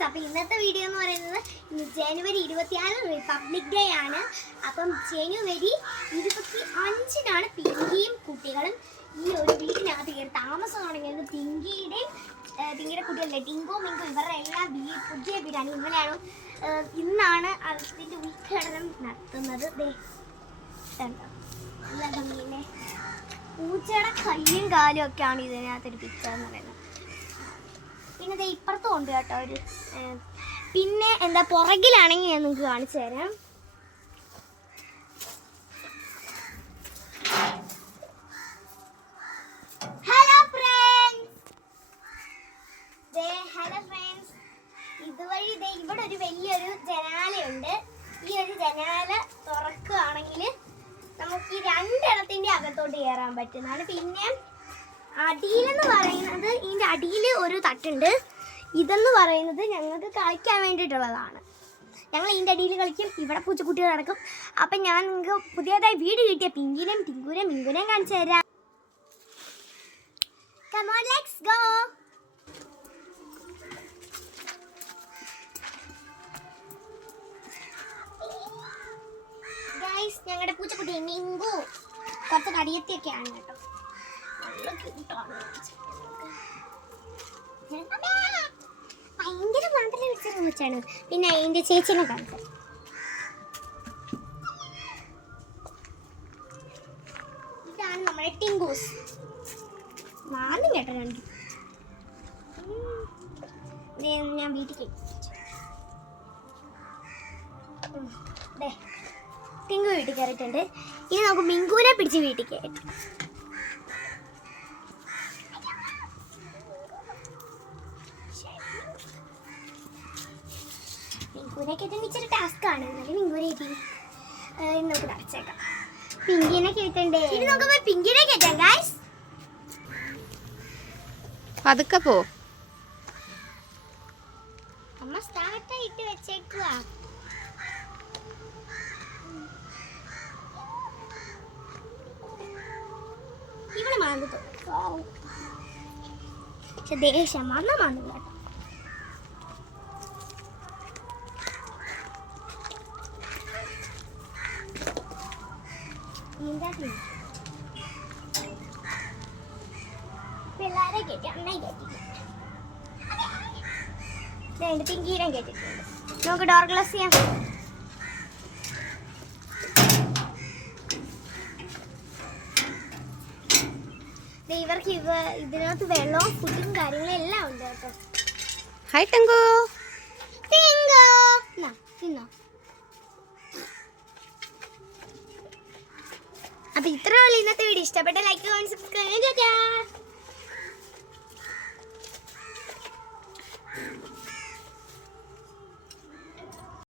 Friends, അപ്പോൾ ഇന്നത്തെ video എന്ന് പറയുന്നത് ജനുവരി 26 റിപ്പബ്ലിക് ഡേ ആണ്. അപ്പം ജനുവരി 25-നാണ് പിങ്കിയും കുട്ടികളും ഈ ഒരു വീടിനകത്ത് കയറി താമസം തുടങ്ങിയത്. പിങ്കിയുടെ കുട്ടികളുടെ ടിങ്കോ മിങ്കോ ഇവരുടെ എല്ലാം പുതിയ വീടാണ്. ഇന്നാണ് അതിൻ്റെ ഉദ്ഘാടനം നടത്തുന്നത്. പൂച്ചയുടെ കയ്യും കാലും ഒക്കെയാണ് ഇതിനകത്തൊരു പിക്ചർ എന്ന് പറയുന്നത്. പിന്നെ ഇപ്പുറത്തും ഉണ്ട് കേട്ടോ ഒരു. പിന്നെ എന്താ പുറകിലാണെങ്കിൽ ഞാൻ നിങ്ങൾക്ക് കാണിച്ചു തരാം. ഹലോ ഫ്രണ്ട്സ്, ഇതുവഴി ഇവിടെ ഒരു വലിയൊരു ജനാലയുണ്ട്. ഈ ഒരു ജനാല തുറക്കുകയാണെങ്കിൽ നമുക്ക് ഈ രണ്ടിടത്തിൻ്റെ അകത്തോട്ട് കയറാൻ പറ്റുന്നതാണ്. പിന്നെ അടിയിലെന്ന് പറയുന്നത്, ഇതിൻ്റെ അടിയിൽ ഒരു തട്ടുണ്ട്. ഇതെന്ന് പറയുന്നത് ഞങ്ങൾക്ക് കളിക്കാൻ വേണ്ടിയിട്ടുള്ളതാണ്. ഞങ്ങൾ ഇതിൻ്റെ അടിയിൽ കളിക്കും. ഇവിടെ പൂച്ചക്കുട്ടികൾ നടക്കും. അപ്പം ഞാൻ നിങ്ങൾക്ക് പുതിയതായി വീട് കിട്ടിയ പിങ്കിനെയും ടിങ്കുനെയും മിങ്കുനെയും കാണിച്ചു തരാം. Come on, let's go. Guys, ഞങ്ങളുടെ പൂച്ചക്കുട്ടി മിങ്കു കുറച്ച് കടിയത്തിയൊക്കെയാണ് കേട്ടോ. ഭയങ്കര മാത്രം പിടിച്ച പൂച്ചാണ്. പിന്നെ അതിന്റെ ചേച്ചിനെ കാണിച്ചു. ഇതാണ് നമ്മുടെ ടിങ്കൂസ്. നാലും കേട്ടോ രണ്ട്. ഞാൻ വീട്ടിൽ ടിങ്കു വീട്ടിൽ കയറിയിട്ടുണ്ട്. ഇനി നമുക്ക് മിങ്കുവിനെ പിടിച്ച് വീട്ടിൽ കയറ്റി. മിങ്കുവിനെ കയറ്റാൻ ഇച്ചിരി ടാസ്ക് ആണ്. എന്നാലും മിങ്കുവിനെ കയറ്റി നമുക്ക് നടച്ചേക്കാം. പിങ്കിനെ കയറ്റണ്ടേ? ഇനി നമുക്ക് പിങ്കിനെ കയറ്റാം ഗൈസ്. പതുക്കെ പോ. അമ്മ സ്റ്റാർട്ട് ഇട്ട് വെച്ചേക്കുക. ഇവിടെ മാന്തി പക്ഷെ ദേഷ്യം മാന്ത മാന്തില്ല കേട്ടോ. പിള്ളേരെ കയറ്റി അമ്മയെ കയറ്റില്ല. പിങ്കീനെ കയറ്റിട്ടുണ്ട്. നമുക്ക് ഡോർ ഗ്ലാസ് ചെയ്യാം. ഇവർക്ക് ഇതിനകത്ത് വെള്ളവും ഫുഡും കാര്യങ്ങളും എല്ലാം ഉണ്ട് കേട്ടോ. ഹായ് ടിങ്കു. ടിങ്കോ തിന്നോ. അപ്പൊ ഇത്രയുള്ള ഇന്നത്തെ വീഡിയോ. ഇഷ്ടപ്പെട്ട ലൈക്ക്, കമന്റ്, സബ്സ്ക്രൈബ് ചെയ്യാം.